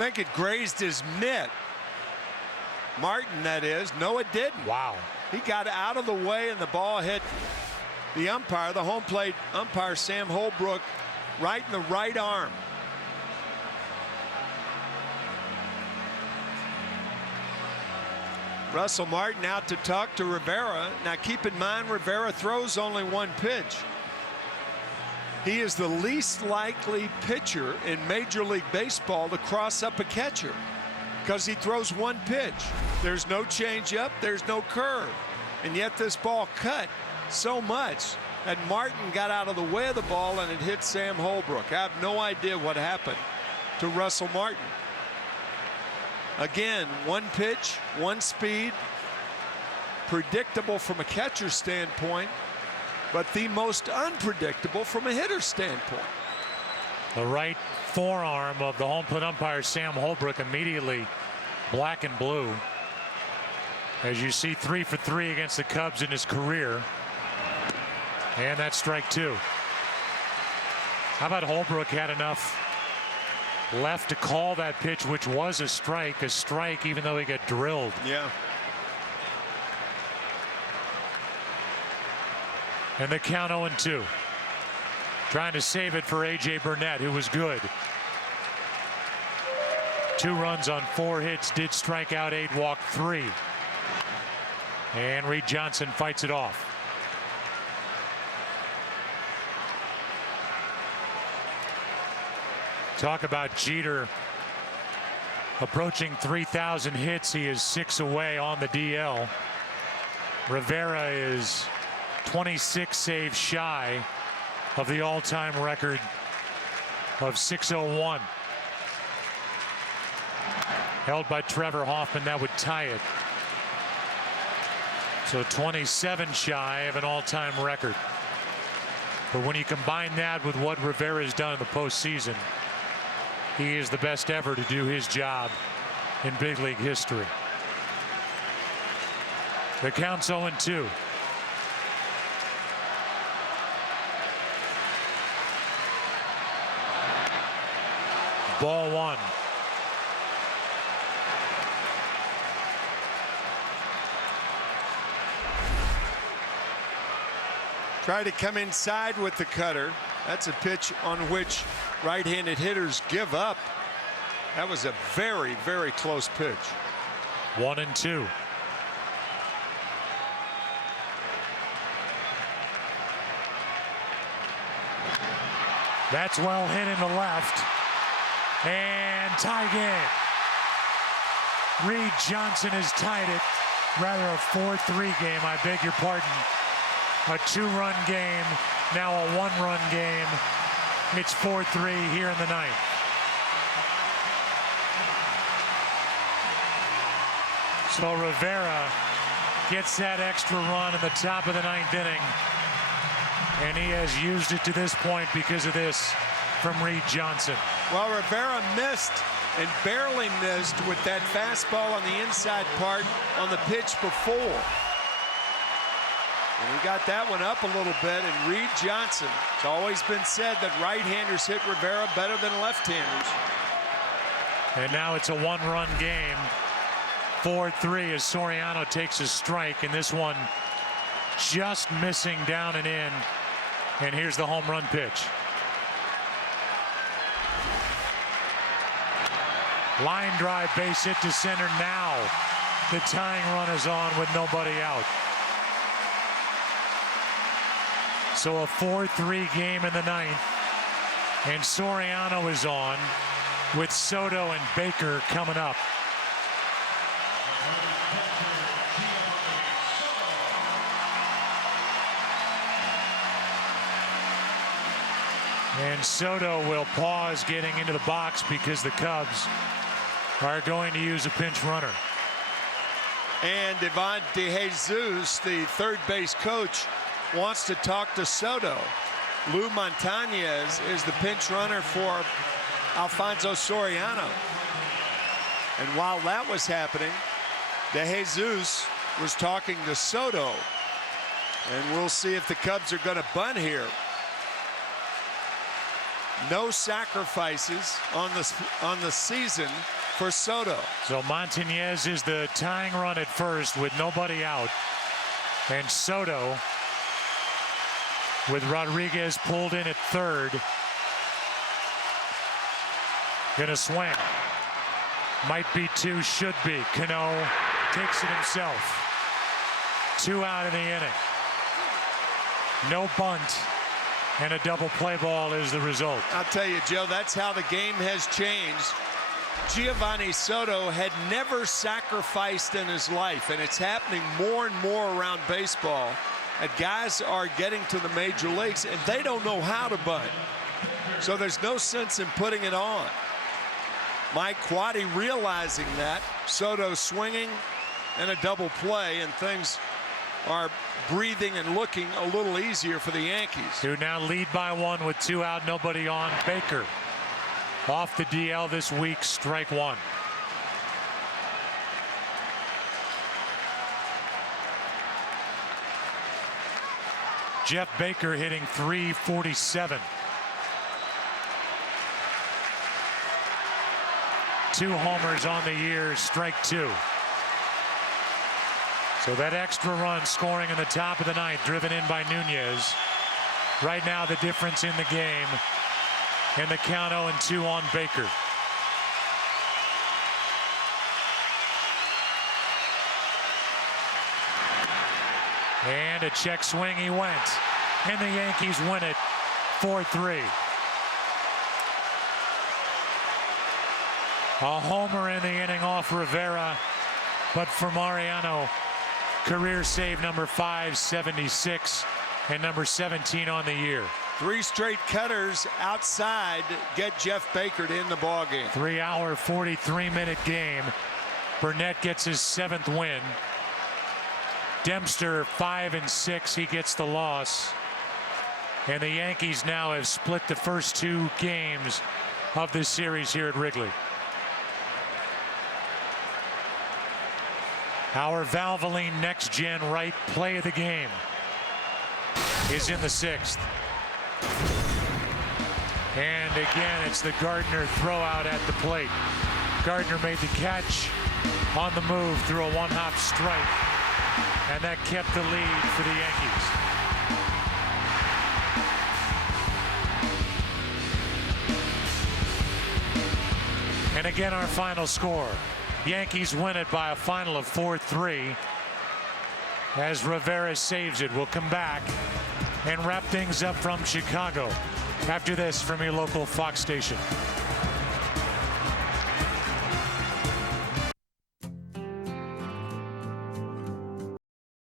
think it grazed his mitt. Martin, that is. No, it didn't. Wow. He got out of the way and the ball hit the umpire, the home plate umpire, Sam Holbrook, right in the right arm. Russell Martin out to talk to Rivera. Now keep in mind, Rivera throws only one pitch. He is the least likely pitcher in Major League Baseball to cross up a catcher because he throws one pitch. There's no changeup, there's no curve. And yet this ball cut so much that Martin got out of the way of the ball and it hit Sam Holbrook. I have no idea what happened to Russell Martin. Again, one pitch, one speed, predictable from a catcher's standpoint, but the most unpredictable from a hitter's standpoint. The right forearm of the home plate umpire, Sam Holbrook, immediately black and blue. As you see, 3 for 3 against the Cubs in his career. And that's strike 2. How about Holbrook had enough left to call that pitch, which was a strike, even though he got drilled. Yeah. And the count 0-2. Trying to save it for A.J. Burnett, who was good. 2 runs on 4 hits, did strike out 8, walked 3. And Reed Johnson fights it off. Talk about Jeter approaching 3,000 hits. He is 6 away on the DL. Rivera is 26 saves shy of the all-time record of 601. Held by Trevor Hoffman, that would tie it. So 27 shy of an all-time record. But when you combine that with what Rivera has done in the postseason, he is the best ever to do his job in big league history. The count's 0-2. Ball 1. Try to come inside with the cutter. That's a pitch on which right-handed hitters give up. That was a very, very close pitch. 1-2. That's well hit in the left. And tie game. Reed Johnson has tied it. Rather a 4-3 game, I beg your pardon. A 2-run game, now a 1-run game. It's 4-3 here in the ninth. So Rivera gets that extra run in the top of the 9th inning. And he has used it to this point because of this from Reed Johnson. Well, Rivera missed and barely missed with that fastball on the inside part on the pitch before. And he got that one up a little bit, and Reed Johnson, it's always been said that right-handers hit Rivera better than left-handers. And now it's a 1-run game. 4-3 as Soriano takes a strike, and this one just missing down and in. And here's the home run pitch. Line drive, base hit to center. Now the tying run is on with nobody out. So a 4-3 game in the ninth, and Soriano is on with Soto and Baker coming up. And Soto will pause getting into the box because the Cubs are going to use a pinch runner. And Ivan DeJesus, the third base coach, wants to talk to Soto. Lou Montañez is the pinch runner for Alfonso Soriano. And while that was happening, DeJesus was talking to Soto. And we'll see if the Cubs are going to bunt here. No sacrifices on the season for Soto. So Montañez is the tying run at first with nobody out. And Soto, with Rodriguez pulled in at third, gonna swing. Might be two, should be. Cano takes it himself. 2 out in the inning. No bunt, and a double play ball is the result. I'll tell you, Joe, that's how the game has changed. Giovanni Soto had never sacrificed in his life, and it's happening more and more around baseball. And guys are getting to the major leagues, and they don't know how to bunt. So there's no sense in putting it on. Mike Quaddy realizing that. Soto swinging and a double play, and things are breathing and looking a little easier for the Yankees. Who now lead by 1 with 2 out, nobody on. Baker off the DL this week, strike 1. Jeff Baker hitting .347. 2 homers on the year, strike 2. So that extra run scoring in the top of the 9th, driven in by Nunez. Right now the difference in the game, and the count 0-2 on Baker. And a check swing, he went, and the Yankees win it 4-3. A homer in the inning off Rivera, but for Mariano, career save number 576 and number 17 on the year. 3 straight cutters outside get Jeff Baker to end the ball game. 3-hour, 43-minute game. Burnett gets his 7th win. Dempster 5-6. He gets the loss. And the Yankees now have split the first 2 games of this series here at Wrigley. Our Valvoline Next Gen right play of the game is in the 6th. And again, it's the Gardner throwout at the plate. Gardner made the catch on the move through a 1-hop strike, and that kept the lead for the Yankees. And again, our final score. Yankees win it by a final of 4-3 as Rivera saves it. We'll come back and wrap things up from Chicago after this from your local Fox station.